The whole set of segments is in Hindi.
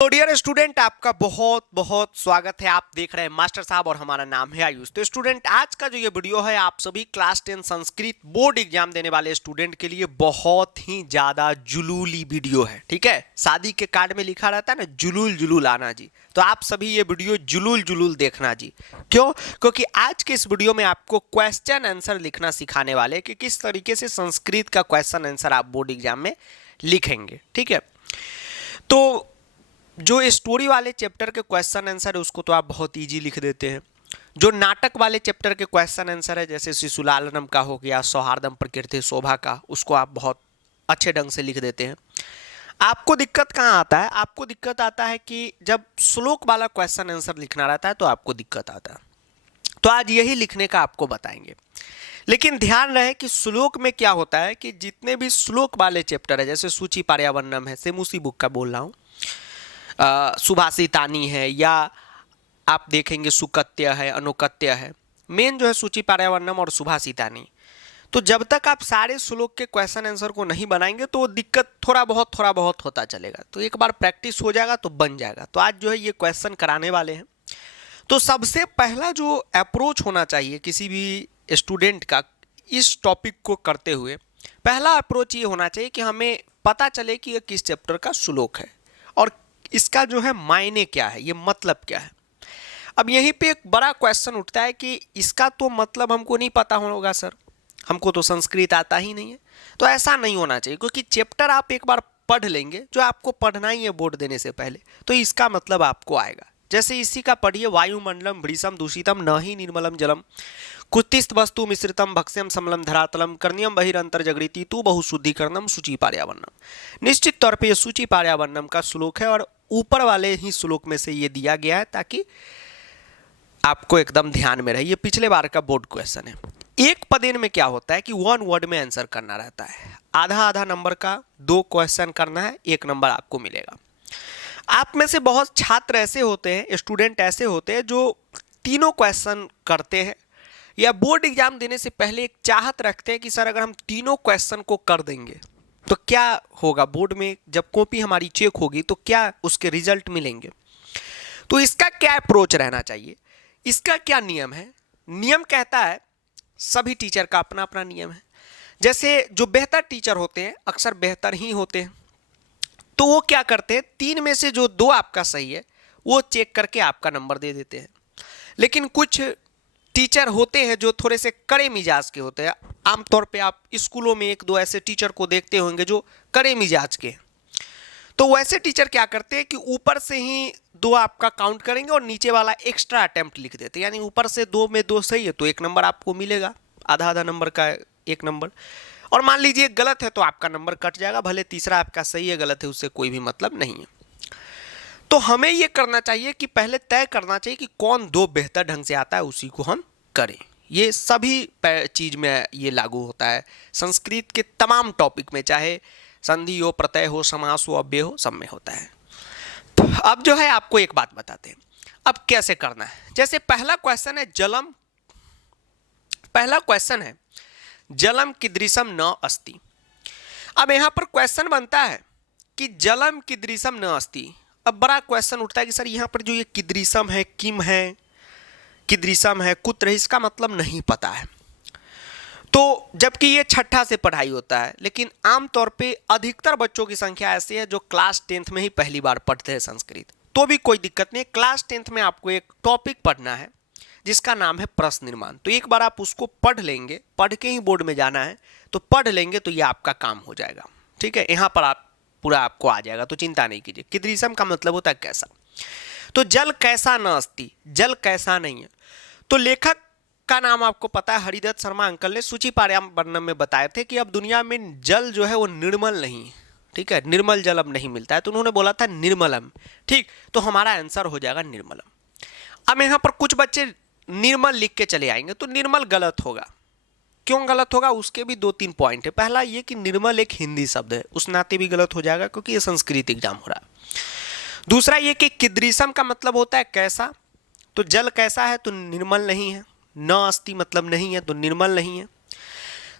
तो डियर स्टूडेंट, आपका बहुत बहुत स्वागत है। आप देख रहे हैं मास्टर साहब और हमारा नाम है आयुष। तो स्टूडेंट, आज का जो ये वीडियो है आप सभी क्लास 10 संस्कृत बोर्ड एग्जाम देने वाले स्टूडेंट के लिए बहुत ही ज्यादा जुलूली वीडियो है। ठीक है, शादी के कार्ड में लिखा रहता है ना, जुलूल जुलूल आना जी। तो आप सभी ये वीडियो जुलूल जुलूल देखना जी। क्यों? क्योंकि आज के इस वीडियो में आपको क्वेश्चन आंसर लिखना सिखाने वाले कि किस तरीके से संस्कृत का क्वेश्चन आंसर आप बोर्ड एग्जाम में लिखेंगे। ठीक है, तो जो स्टोरी वाले चैप्टर के क्वेश्चन आंसर है उसको तो आप बहुत इजी लिख देते हैं। जो नाटक वाले चैप्टर के क्वेश्चन आंसर है, जैसे शिशुलालनम का हो गया, सौहार्दम प्रकृति शोभा का, उसको आप बहुत अच्छे ढंग से लिख देते हैं। आपको दिक्कत कहाँ आता है? आपको दिक्कत आता है कि जब श्लोक वाला क्वेश्चन आंसर लिखना रहता है तो आपको दिक्कत आता है। तो आज यही लिखने का आपको बताएंगे। लेकिन ध्यान रहे कि श्लोक में क्या होता है कि जितने भी श्लोक वाले चैप्टर है, जैसे सूची पर्यावरणम है, सेम उसी बुक का बोल रहा हूँ, सुभाषितानी है, या आप देखेंगे सुकत्य है, अनुकत्य है, मेन जो है सूची पर्यावरणम और सुभाषितानी। तो जब तक आप सारे श्लोक के क्वेश्चन आंसर को नहीं बनाएंगे तो दिक्कत थोड़ा बहुत होता चलेगा। तो एक बार प्रैक्टिस हो जाएगा तो बन जाएगा। तो आज जो है ये क्वेश्चन कराने वाले हैं। तो सबसे पहला जो अप्रोच होना चाहिए किसी भी स्टूडेंट का इस टॉपिक को करते हुए, पहला अप्रोच ये होना चाहिए कि हमें पता चले कि ये किस चैप्टर का श्लोक है और इसका जो है मायने क्या है, ये मतलब क्या है। अब यहीं पे एक बड़ा क्वेश्चन उठता है कि इसका तो मतलब हमको नहीं पता होगा सर, हमको तो संस्कृत आता ही नहीं है। तो ऐसा नहीं होना चाहिए, क्योंकि चैप्टर आप एक बार पढ़ लेंगे, जो आपको पढ़ना ही है बोर्ड देने से पहले, तो इसका मतलब आपको आएगा। जैसे इसी का पढ़िए, वायुमंडलम भृशम दूषितम न ही निर्मलम जलम कुत्तिस्त वस्तु मिश्रितम भक्ष्यम समलम धरातलम कर्ण्यम बहिरंतर जगृति तू बहुशुद्धिकरणम सूची पर्यावरणम। निश्चित तौर पे ये सूची पर्यावरणम का श्लोक है और ऊपर वाले ही श्लोक में से ये दिया गया है ताकि आपको एकदम ध्यान में रहे। ये पिछले बार का बोर्ड क्वेश्चन है। एक पदेन में क्या होता है कि वन वर्ड में आंसर करना रहता है। आधा आधा नंबर का 2 क्वेश्चन करना है, 1 नंबर आपको मिलेगा। आप में से बहुत छात्र ऐसे होते हैं, स्टूडेंट ऐसे होते हैं जो तीनों क्वेश्चन करते हैं या बोर्ड एग्जाम देने से पहले एक चाहत रखते हैं कि सर अगर हम तीनों क्वेश्चन को कर देंगे तो क्या होगा, बोर्ड में जब कॉपी हमारी चेक होगी तो क्या उसके रिजल्ट मिलेंगे। तो इसका क्या अप्रोच रहना चाहिए, इसका क्या नियम है? नियम कहता है, सभी टीचर का अपना अपना नियम है। जैसे जो बेहतर टीचर होते हैं अक्सर बेहतर ही होते हैं, तो वो क्या करते हैं, 3 में से जो 2 आपका सही है वो चेक करके आपका नंबर दे देते हैं। लेकिन कुछ टीचर होते हैं जो थोड़े से कड़े मिजाज के होते हैं। आमतौर पे आप स्कूलों में 1-2 ऐसे टीचर को देखते होंगे जो कड़े मिजाज के हैं। तो वैसे टीचर क्या करते हैं कि ऊपर से ही 2 आपका काउंट करेंगे और नीचे वाला एक्स्ट्रा अटेम्प्ट लिख देते हैं। यानी ऊपर से 2 में 2 सही है तो 1 नंबर आपको मिलेगा, आधा आधा नंबर का 1 नंबर। और मान लीजिए गलत है तो आपका नंबर कट जाएगा, भले तीसरा आपका सही है गलत है उससे कोई भी मतलब नहीं है। तो हमें ये करना चाहिए कि पहले तय करना चाहिए कि कौन 2 बेहतर ढंग से आता है उसी को हम करें। ये सभी चीज में ये लागू होता है, संस्कृत के तमाम टॉपिक में, चाहे संधि हो, प्रत्यय हो, समास हो, अव्यय हो, सब में होता है। अब जो है आपको एक बात बताते हैं अब कैसे करना है। जैसे पहला क्वेश्चन है जलम, पहला क्वेश्चन है जलम कीदृशम न अस्ति। अब यहां पर क्वेश्चन बनता है कि जलम कीदृशम न अस्ति। अब बड़ा क्वेश्चन उठता है कि सर यहाँ पर जो ये कीदृशम है, किम है, कीदृशम है, कुत्र है, इसका मतलब नहीं पता है। तो जबकि ये छठा से पढ़ाई होता है, लेकिन आमतौर पे अधिकतर बच्चों की संख्या ऐसी है जो क्लास 10th में ही पहली बार पढ़ते हैं संस्कृत। तो भी कोई दिक्कत नहीं, क्लास 10th में आपको एक टॉपिक पढ़ना है जिसका नाम है प्रश्न निर्माण। तो एक बार आप उसको पढ़ लेंगे, पढ़ के ही बोर्ड में जाना है, तो पढ़ लेंगे तो ये आपका काम हो जाएगा। ठीक है, यहाँ पर आप पूरा आपको आ जाएगा, तो चिंता नहीं कीजिए। कीदृशम का मतलब होता है कैसा। तो जल कैसा न अस्ति, जल कैसा नहीं है। तो लेखक का नाम आपको पता है, हरिदत्त शर्मा अंकल ने सूची पर्यावरणम में बताए थे कि अब दुनिया में जल जो है वो निर्मल नहीं है। ठीक है, निर्मल जल अब नहीं मिलता है, तो उन्होंने बोला था निर्मलम। ठीक, तो हमारा आंसर हो जाएगा निर्मलम। अब यहाँ पर कुछ बच्चे निर्मल लिख के चले आएंगे तो निर्मल गलत होगा। क्यों गलत होगा, उसके भी 2-3 पॉइंट है। पहला ये कि निर्मल एक हिंदी शब्द है, उस नाते भी गलत हो जाएगा क्योंकि ये संस्कृत एग्जाम हो रहा है। दूसरा ये कि कीदृशम का मतलब होता है कैसा, तो जल कैसा है तो निर्मल नहीं है, न अस्ति मतलब नहीं है तो निर्मल नहीं है।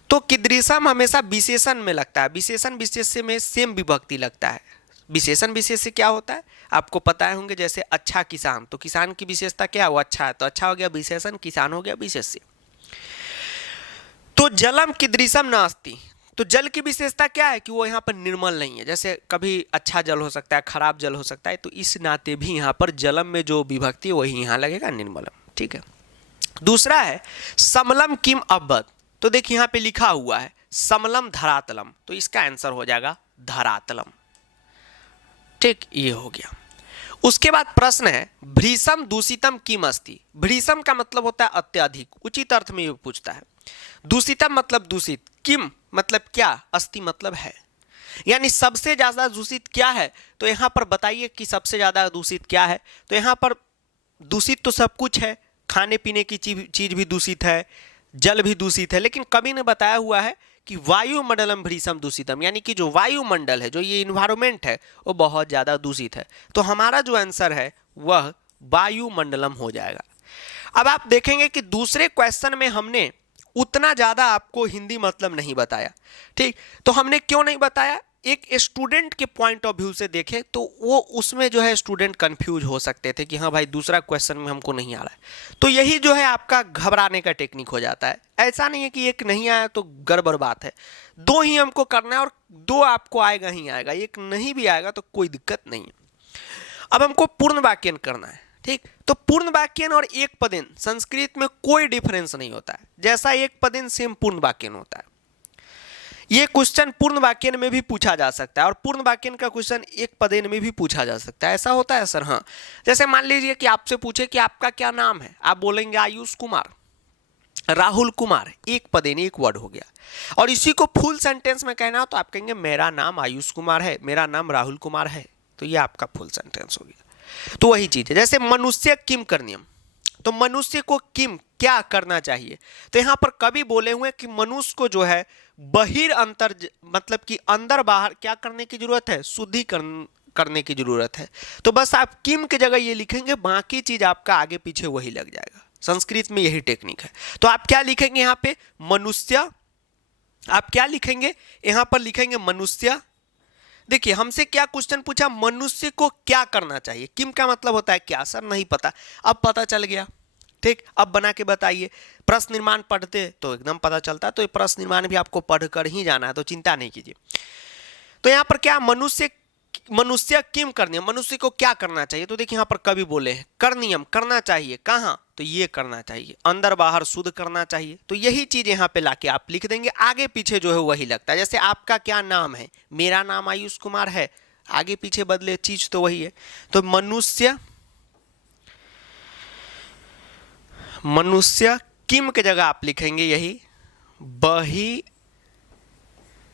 तो कीदृशम हमेशा विशेषण में लगता है, विशेषण विशेष्य में सेम विभक्ति लगता है। विशेषण विशेष से क्या होता है आपको पता है होंगे, जैसे अच्छा किसान, तो किसान की विशेषता क्या है, वो अच्छा है, तो अच्छा हो गया विशेषण, किसान हो गया विशेष्य। तो जलम कीदृशम नास्ति, तो जल की विशेषता क्या है कि वो यहाँ पर निर्मल नहीं है, जैसे कभी अच्छा जल हो सकता है, खराब जल हो सकता है, तो इस नाते भी यहाँ पर जलम में जो विभक्ति है वही यहाँ लगेगा निर्मलम। ठीक है। दूसरा है समलम किम अब्बत, तो देखिए यहाँ पे लिखा हुआ है समलम धरातलम, तो इसका आंसर हो जाएगा धरातलम। ठीक, ये हो गया। उसके बाद प्रश्न है भ्रीषम दूषितम किम अस्ति, भ्रीषम का मतलब होता है अत्यधिक, उचित अर्थ में ये पूछता है। दूषितम मतलब दूषित, किम मतलब क्या, अस्ति मतलब है, यानी सबसे ज्यादा दूषित क्या है, तो यहाँ पर बताइए कि सबसे ज्यादा दूषित क्या है। तो यहाँ पर दूषित तो सब कुछ है, खाने पीने की चीज भी दूषित है, जल भी दूषित है, लेकिन कवि ने बताया हुआ है कि वायुमंडलम भ्रीषम दूषितम, यानी कि जो वायुमंडल है, जो ये इन्वायरमेंट है, वो बहुत ज़्यादा दूषित है। तो हमारा जो आंसर है वह वायुमंडलम हो जाएगा। अब आप देखेंगे कि दूसरे क्वेश्चन में हमने उतना ज़्यादा आपको हिंदी मतलब नहीं बताया। ठीक, तो हमने क्यों नहीं बताया, एक स्टूडेंट के पॉइंट ऑफ व्यू से देखें तो वो उसमें जो है स्टूडेंट कंफ्यूज हो सकते थे कि हाँ भाई दूसरा क्वेश्चन में हमको नहीं आ रहा है, तो यही जो है आपका घबराने का टेक्निक हो जाता है। ऐसा नहीं है कि एक नहीं आया तो गड़बड़ बात है, दो ही हमको करना है और दो आपको आएगा ही आएगा, एक नहीं भी आएगा तो कोई दिक्कत नहीं है। अब हमको पूर्ण वाक्यन करना है। ठीक, तो पूर्ण वाक्यन और एक पदेन संस्कृत में कोई डिफरेंस नहीं होता है, जैसा एक पदेन सेम पूर्ण वाक्यन होता है। ये क्वेश्चन पूर्ण वाक्यन में भी पूछा जा सकता है और पूर्ण वाक्यन का क्वेश्चन एक पदेन में भी पूछा जा सकता है, ऐसा होता है सर। हाँ, जैसे मान लीजिए कि आपसे पूछे कि आपका क्या नाम है, आप बोलेंगे आयुष कुमार, राहुल कुमार, एक पदेन एक वर्ड हो गया। और इसी को फुल सेंटेंस में कहना हो तो आप कहेंगे मेरा नाम आयुष कुमार है, मेरा नाम राहुल कुमार है, तो ये आपका फुल सेंटेंस हो गया। तो वही चीज है, जैसे मनुष्य किम करनियम, तो मनुष्य को किम क्या करना चाहिए, तो यहां पर कवि बोले हुए कि मनुष्य को जो है बहिर अंतर मतलब कि अंदर बाहर क्या करने की जरूरत है, शुद्धिकरण करने की जरूरत है। तो बस आप किम की जगह ये लिखेंगे, बाकी चीज आपका आगे पीछे वही लग जाएगा। संस्कृत में यही टेक्निक है। तो आप क्या लिखेंगे यहाँ पे मनुष्य, आप क्या लिखेंगे यहां पर लिखेंगे मनुष्य। देखिए हमसे क्या क्वेश्चन पूछा, मनुष्य को क्या करना चाहिए, किम का मतलब होता है क्या, सर नहीं पता, अब पता चल गया। ठीक, अब बना के बताइए। प्रश्न निर्माण पढ़ते तो एकदम पता चलता, तो ये प्रश्न निर्माण भी आपको पढ़कर ही जाना है, तो चिंता नहीं कीजिए। तो यहाँ पर क्या मनुष्य, मनुष्य किम करनियम, मनुष्य को क्या करना चाहिए, तो देखिए यहाँ पर कवि बोले हैं करनियम करना चाहिए, कहाँ, तो ये करना चाहिए, अंदर बाहर शुद्ध करना चाहिए। तो यही चीज यहाँ पे लाके आप लिख देंगे, आगे पीछे जो है वही लगता है। जैसे आपका क्या नाम है, मेरा नाम आयुष कुमार है, आगे पीछे बदले चीज तो वही है। तो मनुष्य, मनुष्य किम की जगह आप लिखेंगे यही बही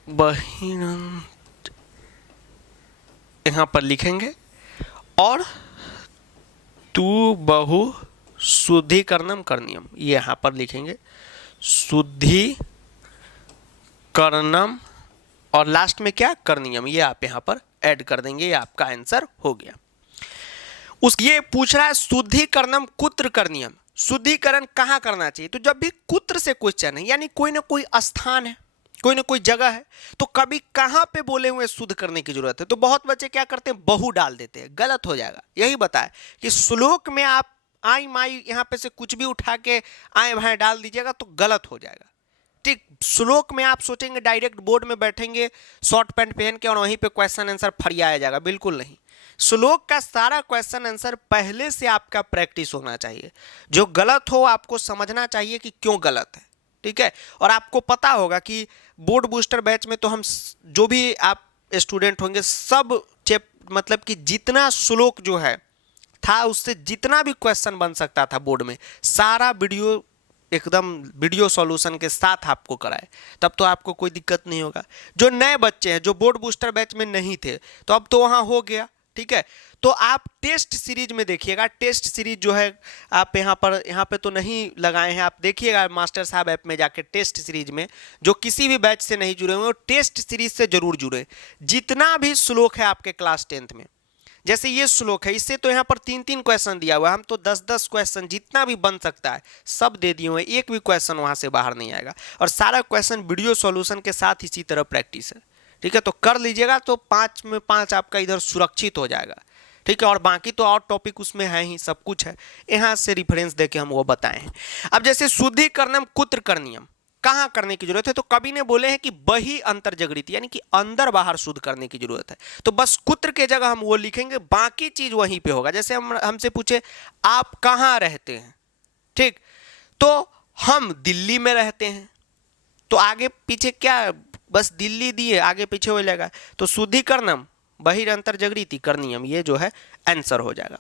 बहिरंत, यहां पर लिखेंगे, और तू बहु शुद्धिकरणम करनियम, ये यहां पर लिखेंगे शुद्धिकरणम, और लास्ट में क्या करनियम, ये आप यहां पर ऐड कर देंगे, ये आपका आंसर हो गया। उस ये पूछ रहा है शुद्धिकरणम कुत्र करनियम, शुद्धिकरण कहाँ करना चाहिए, तो जब भी कुत्र से क्वेश्चन है यानी कोई ना कोई स्थान है, कोई ना कोई जगह है, तो कभी कहाँ पे बोले हुए शुद्ध करने की जरूरत है, तो बहुत बच्चे क्या करते हैं बहु डाल देते हैं, गलत हो जाएगा। यही बताया कि श्लोक में आप आई माई यहाँ पे से कुछ भी उठा के आए भाई डाल दीजिएगा तो गलत हो जाएगा। ठीक, श्लोक में आप सोचेंगे डायरेक्ट बोर्ड में बैठेंगे शॉर्ट पैंट पहन के और वहीं पे क्वेश्चन आंसर फरियाया जाएगा, बिल्कुल नहीं। श्लोक का सारा क्वेश्चन आंसर पहले से आपका प्रैक्टिस होना चाहिए, जो गलत हो आपको समझना चाहिए कि क्यों गलत है। ठीक है, और आपको पता होगा कि बोर्ड बूस्टर बैच में तो हम जो भी आप स्टूडेंट होंगे सब मतलब कि जितना श्लोक जो है था उससे जितना भी क्वेश्चन बन सकता था बोर्ड में, सारा वीडियो एकदम वीडियो सॉल्यूशन के साथ आपको कराए, तब तो आपको कोई दिक्कत नहीं होगा। जो नए बच्चे हैं जो बोर्ड बूस्टर बैच में नहीं थे तो अब तो वहाँ हो गया। ठीक है, तो आप टेस्ट सीरीज में देखिएगा, टेस्ट सीरीज जो है आप यहाँ पे तो नहीं लगाए हैं, आप देखिएगा मास्टर साहब ऐप में जाके टेस्ट सीरीज में, जो किसी भी बैच से नहीं जुड़े हुए टेस्ट सीरीज से जरूर जुड़े। जितना भी श्लोक है आपके क्लास 10th में, जैसे ये श्लोक है, इससे तो यहाँ पर 3-3 क्वेश्चन दिया हुआ है, हम तो 10-10 क्वेश्चन जितना भी बन सकता है सब दे दिए हुए हैं, एक भी क्वेश्चन वहाँ से बाहर नहीं आएगा, और सारा क्वेश्चन वीडियो सॉल्यूशन के साथ इसी तरह प्रैक्टिस है। ठीक है, तो कर लीजिएगा तो 5 में 5 आपका इधर सुरक्षित हो जाएगा। ठीक है, और बाकी तो और टॉपिक उसमें है ही, सब कुछ है, यहाँ से रिफरेंस देके हम वो बताए हैं। अब जैसे शुद्धिकरणम कुत्र करणीयम, कहाँ करने की जरूरत है, तो कवि ने बोले हैं कि बही अंतर जगृति, यानी कि अंदर बाहर शुद्ध करने की जरूरत है। तो बस कुत्र के जगह हम वो लिखेंगे, बाकी चीज वहीं पे होगा। जैसे हम हमसे पूछे आप कहाँ रहते हैं, ठीक, तो हम दिल्ली में रहते हैं, तो आगे पीछे क्या, बस दिल्ली दिए, आगे पीछे हो जाएगा। तो शुद्धिकरणम बहिरंतर जगृति करणीयम, ये जो है आंसर हो जाएगा।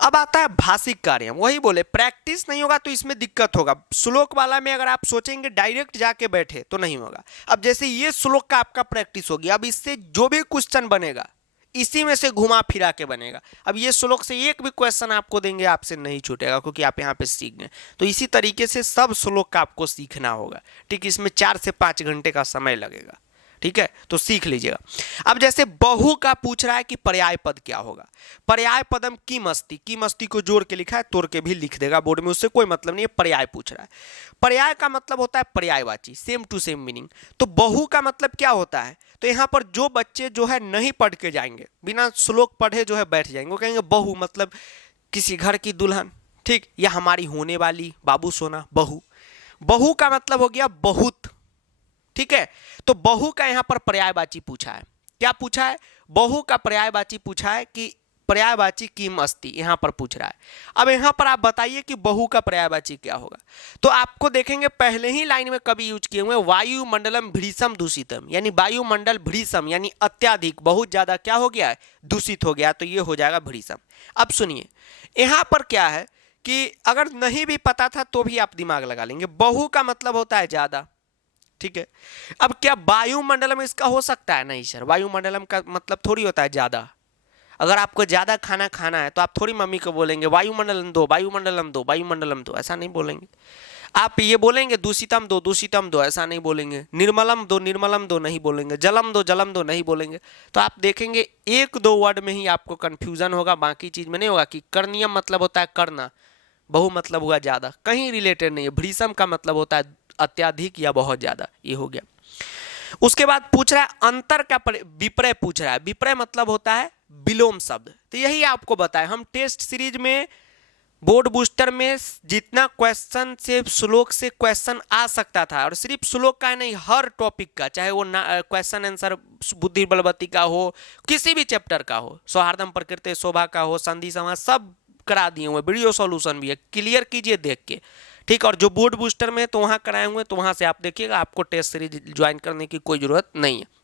अब आता है भाषिक कार्यम, वही बोले प्रैक्टिस नहीं होगा तो इसमें दिक्कत होगा। श्लोक वाला में अगर आप सोचेंगे डायरेक्ट जाके बैठे तो नहीं होगा। अब जैसे ये श्लोक का आपका प्रैक्टिस होगी, अब इससे जो भी क्वेश्चन बनेगा इसी में से घुमा फिरा के बनेगा। अब ये श्लोक से एक भी क्वेश्चन आपको देंगे आपसे नहीं छूटेगा, क्योंकि आप यहाँ पे सीख गए। तो इसी तरीके से सब श्लोक का आपको सीखना होगा। ठीक, इसमें 4 से 5 घंटे का समय लगेगा। ठीक है, तो सीख लीजिएगा। अब जैसे बहु का पूछ रहा है कि पर्याय पद क्या होगा, पर्याय पदम किम अस्ति, किम अस्ति को जोड़ के लिखा है, तोड़ के भी लिख देगा बोर्ड में, उससे कोई मतलब नहीं है। पर्याय पूछ रहा है, पर्याय का मतलब होता है पर्यायवाची, सेम टू सेम मीनिंग। तो बहु का मतलब क्या होता है, तो यहाँ पर जो बच्चे जो है नहीं पढ़ के जाएंगे, बिना श्लोक पढ़े जो है बैठ जाएंगे, वो कहेंगे बहु मतलब किसी घर की दुल्हन, ठीक, या हमारी होने वाली बाबू सोना, बहु। बहु का मतलब हो गया बहुत। ठीक है, तो बहु का यहाँ पर पर्यायवाची पूछा है, क्या पूछा है, बहु का पर्यायवाची पूछा है कि पर्यायवाची किम अस्ति, यहाँ पर पूछ रहा है। अब यहाँ पर आप बताइए कि बहु का पर्यायवाची क्या होगा, तो आपको देखेंगे पहले ही लाइन में कभी यूज किए हुए वायुमंडलम भृशम दूषितम, यानी वायुमंडल भृशम यानी अत्याधिक, बहुत ज्यादा क्या हो गया है, दूषित हो गया, तो ये हो जाएगा भृशम। अब सुनिए यहाँ पर क्या है कि अगर नहीं भी पता था तो भी आप दिमाग लगा लेंगे, बहु का मतलब होता है ज्यादा। ठीक है, अब क्या वायुमंडलम इसका हो सकता है, नहीं सर, वायुमंडलम का मतलब थोड़ी होता है ज्यादा। अगर आपको ज्यादा खाना खाना है तो आप थोड़ी मम्मी को बोलेंगे वायुमंडलम दो, वायुमंडलम दो, वायुमंडलम दो, ऐसा नहीं बोलेंगे। आप ये बोलेंगे दूषितम दो, दूषितम दो, ऐसा नहीं बोलेंगे। निर्मलम दो, निर्मलम दो नहीं बोलेंगे। जलम दो, जलम दो नहीं बोलेंगे। तो आप देखेंगे 1-2 वर्ड में ही आपको कंफ्यूजन होगा, बाकी चीज में नहीं होगा। कि करणीयम मतलब होता है करना, बहु मतलब हुआ ज्यादा, कहीं रिलेटेड नहीं है। भृशम का मतलब होता है अत्याधिक या बहुत ज्यादा, ये हो गया। उसके बाद पूछ रहा है अंतर का विपर्य पूछ रहा है। विपर्य मतलब होता है विलोम शब्द। तो यही आपको बताया, हम टेस्ट सीरीज में बोर्ड बूस्टर में जितना क्वेश्चन से श्लोक से क्वेश्चन आ सकता था, और सिर्फ श्लोक का नहीं, हर टॉपिक का, चाहे वो क्वेश्चन आंसर बुद्धि बलवती का हो, किसी भी चैप्टर का हो, सौहार्दम प्रकृति शोभा का हो, संधि समास, सब करा दिए हुए, वीडियो सॉल्यूशन भी है, क्लियर कीजिए देख के। ठीक, और जो बोर्ड बूस्टर में है तो वहां कराए हुए, तो वहां से आप देखिएगा, आपको टेस्ट सीरीज ज्वाइन करने की कोई जरूरत नहीं है।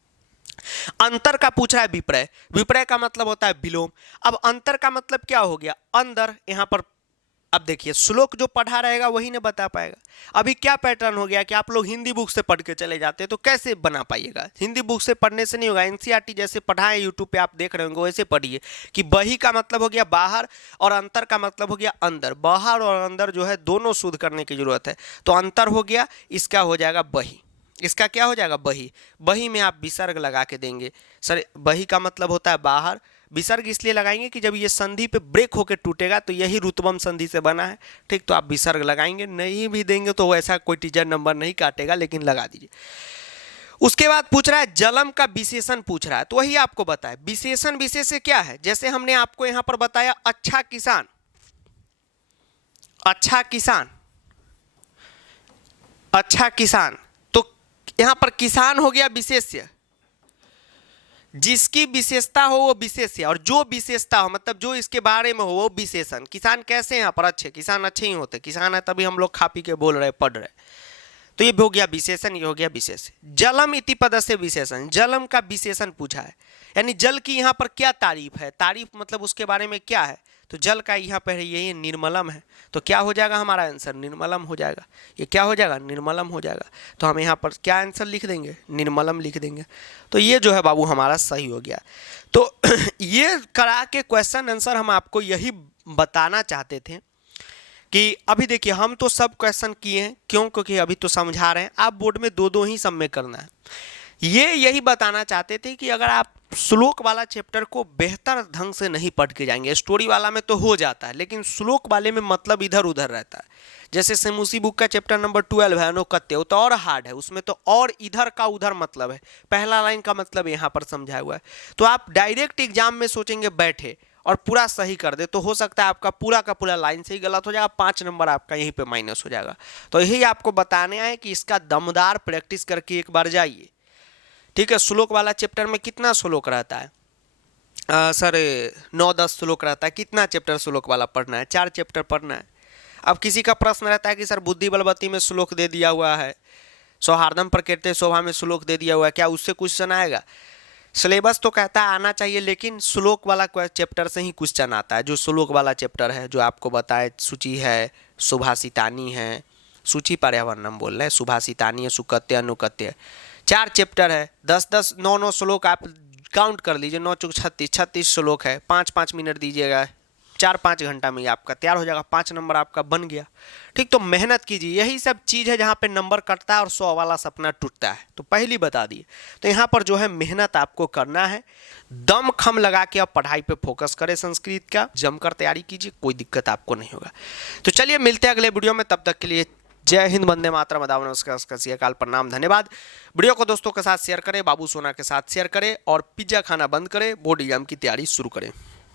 अंतर का पूछ रहा है विपर्य, विपर्य का मतलब होता है विलोम। अब अंतर का मतलब क्या हो गया, अंदर, यहाँ पर अब देखिए श्लोक जो पढ़ा रहेगा वही ने बता पाएगा। अभी क्या पैटर्न हो गया कि आप लोग हिंदी बुक से पढ़ के चले जाते हैं, तो कैसे बना पाइएगा, हिंदी बुक से पढ़ने से नहीं होगा। एनसीईआरटी जैसे पढ़ाए यूट्यूब पे आप देख रहे होंगे वैसे पढ़िए कि बही का मतलब हो गया बाहर और अंतर का मतलब हो गया अंदर। बाहर और अंदर जो है दोनों शुद्ध करने की जरूरत है। तो अंतर हो गया, इसका हो जाएगा बही, इसका क्या हो जाएगा बही। बही में आप विसर्ग लगा के देंगे। सर बही का मतलब होता है बाहर, विसर्ग इसलिए लगाएंगे कि जब ये संधि पे ब्रेक होकर टूटेगा तो यही रुतबम संधि से बना है। ठीक, तो आप विसर्ग लगाएंगे, नहीं भी देंगे तो वैसा कोई टीचर नंबर नहीं काटेगा, लेकिन लगा दीजिए। उसके बाद पूछ रहा है जलम का विशेषण पूछ रहा है, तो वही आपको बताया विशेषण। विशेष क्या है, जैसे हमने आपको यहां पर बताया अच्छा किसान, अच्छा किसान, अच्छा किसान, तो यहां पर किसान हो गया विशेष्य, जिसकी विशेषता हो वो विशेष्य, और जो विशेषता हो मतलब जो इसके बारे में हो वो विशेषण। किसान कैसे यहाँ पर अच्छे, किसान अच्छे ही होते, किसान है तभी हम लोग खा पी के बोल रहे पढ़ रहे। तो ये हो गया विशेषण, ये हो गया विशेष। जलम इति पद से विशेषण, जलम का विशेषण पूछा है, यानी जल की यहाँ पर क्या तारीफ है, तारीफ मतलब उसके बारे में क्या है। तो जल का यहाँ पर ये निर्मलम है, तो क्या हो जाएगा हमारा आंसर, निर्मलम हो जाएगा। ये क्या हो जाएगा, निर्मलम हो जाएगा। तो हम यहाँ पर क्या आंसर लिख देंगे, निर्मलम लिख देंगे। तो ये जो है बाबू हमारा सही हो गया। तो ये करा के क्वेश्चन आंसर हम आपको यही बताना चाहते थे कि अभी देखिए हम तो सब क्वेश्चन किए हैं, क्यों, क्योंकि अभी तो समझा रहे हैं, आप बोर्ड में 2-2 ही सब में करना है। ये यही बताना चाहते थे कि अगर आप श्लोक वाला चैप्टर को बेहतर ढंग से नहीं पढ़ के जाएंगे। स्टोरी वाला में तो हो जाता है, लेकिन श्लोक वाले में मतलब इधर उधर रहता है। जैसे सेमुसी बुक का चैप्टर नंबर 12 है अनुकत्य, वो तो और हार्ड है, उसमें तो और इधर का उधर मतलब है, पहला लाइन का मतलब यहाँ पर समझाया हुआ है। तो आप डायरेक्ट एग्जाम में सोचेंगे बैठे और पूरा सही कर दे, तो हो सकता है आपका पूरा का पूरा लाइन से ही गलत हो जाएगा, 5 नंबर आपका यहीं पे माइनस हो जाएगा। तो यही आपको बताने आए कि इसका दमदार प्रैक्टिस करके एक बार जाइए, ठीक है। श्लोक वाला चैप्टर में कितना श्लोक रहता है? सर 9-10 श्लोक रहता है। कितना चैप्टर श्लोक वाला पढ़ना है? 4 चैप्टर पढ़ना है। अब किसी का प्रश्न रहता है कि सर बुद्धि बलवती में श्लोक दे दिया हुआ है, सौहार्दम प्रकृति शोभा में श्लोक दे दिया हुआ है, क्या उससे क्वेश्चन आएगा? सिलेबस तो कहता है आना चाहिए, लेकिन श्लोक वाला चैप्टर से ही क्वेश्चन आता है। जो श्लोक वाला चैप्टर है, जो आपको बताए, सूची है, सुभाषितानी है, सूची पर्यावरणम बोल रहे हैं, सुभाषितानी है, सुकत्य, अनुकत्य, 4 चैप्टर है, 10-10, 9-9 श्लोक आप काउंट कर लीजिए, 9 चौक 36 श्लोक है, 5-5 मिनट दीजिएगा, 4-5 घंटा में ही आपका तैयार हो जाएगा, 5 नंबर आपका बन गया, ठीक। तो मेहनत कीजिए, यही सब चीज़ है जहाँ पे नंबर कटता है और 100 वाला सपना टूटता है, तो पहली बता दिए। तो यहाँ पर जो है मेहनत आपको करना है, दम खम लगा के आप पढ़ाई पे फोकस करें, संस्कृत का जमकर तैयारी कीजिए, कोई दिक्कत आपको नहीं होगा। तो चलिए मिलते हैं अगले वीडियो में, तब तक के लिए जय हिंद, वंदे मातरम, अदाब नमस्कार, काल प्रणाम, धन्यवाद। वीडियो को दोस्तों के साथ शेयर करें, बाबू सोना के साथ शेयर करें और पिज्जा खाना बंद करें, बोर्ड एग्जाम की तैयारी शुरू करें।